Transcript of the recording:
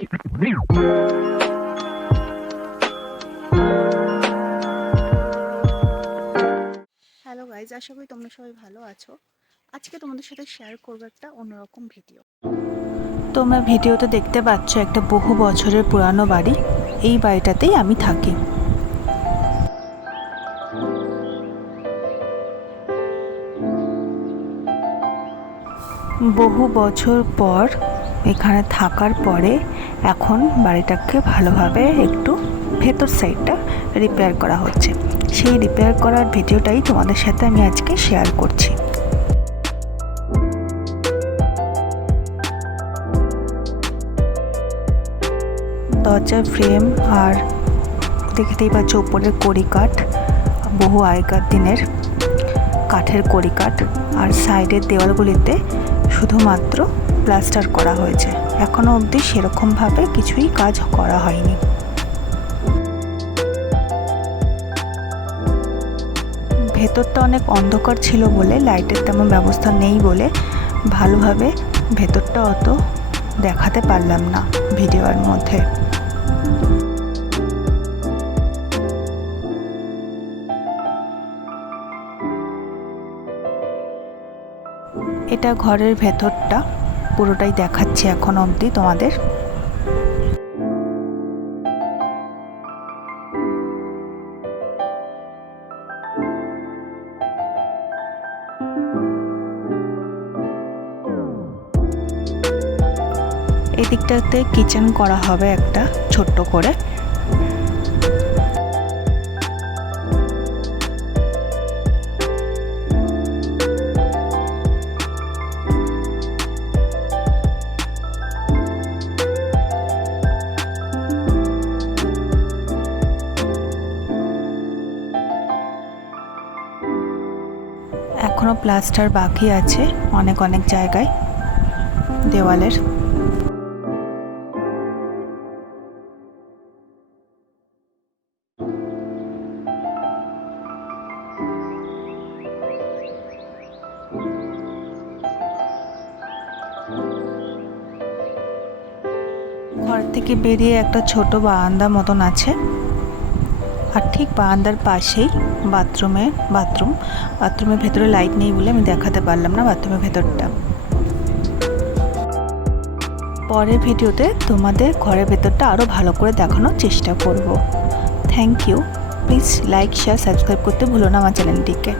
Hello guys আশা করি তোমরা সবাই ভালো আছো। আজকে তোমাদের সাথে শেয়ার করব একটা অন্যরকম ভিডিও তোমরা ভিডিওতে দেখতে পাচ্ছ একটা বহু বছরের পুরানো বাড়ি। এই বাড়িটাতেই আমি থাকি। বহু বছর পর এখানে থাকার পরে এখন বাড়িটাকে ভালোভাবে একটু ভেতর সাইডটা রিপেয়ার করা হচ্ছে। সেই রিপেয়ার করার ভিডিওটাই তোমাদের সাথে আমি আজকে শেয়ার করছি। দরজার ফ্রেম আর দেখতেই পাচ্ছ উপরের কড়িকাঠ, বহু আগেকার দিনের কাঠের কড়িকাঠ আর সাইডের দেওয়ালগুলিতে শুধুমাত্র প্লাস্টার করা হয়েছে। এখনও অবধি সেরকমভাবে কিছুই কাজ করা হয়নি। ভেতরটা অনেক অন্ধকার ছিল বলে, লাইটের তেমন ব্যবস্থা নেই বলে ভালোভাবে ভেতরটা অত দেখাতে পারলাম না ভিডিওর মধ্যে। এটা ঘরের ভেতরটা। পুরোটাই দেখাচ্ছি এখন অবধি তোমাদের। এদিকটাতে কিচেন করা হবে একটা ছোট্ট করে। এখনও প্লাস্টার বাকি আছে অনেক অনেক জায়গায়, দেওয়ালের। ঘর থেকে বেরিয়ে একটা ছোট বারান্দা মতন আছে। আর ঠিক বারান্দার পাশেই বাথরুমে, বাথরুম, বাথরুমের ভেতরে লাইট নেই বলে আমি দেখাতে পারলাম না বাথরুমের ভেতরটা। পরের ভিডিওতে তোমাদের ঘরের ভেতরটা আরও ভালো করে দেখানোর চেষ্টা করব। Thank you please like share subscribe করতে ভুলো না আমার চ্যানেলটিকে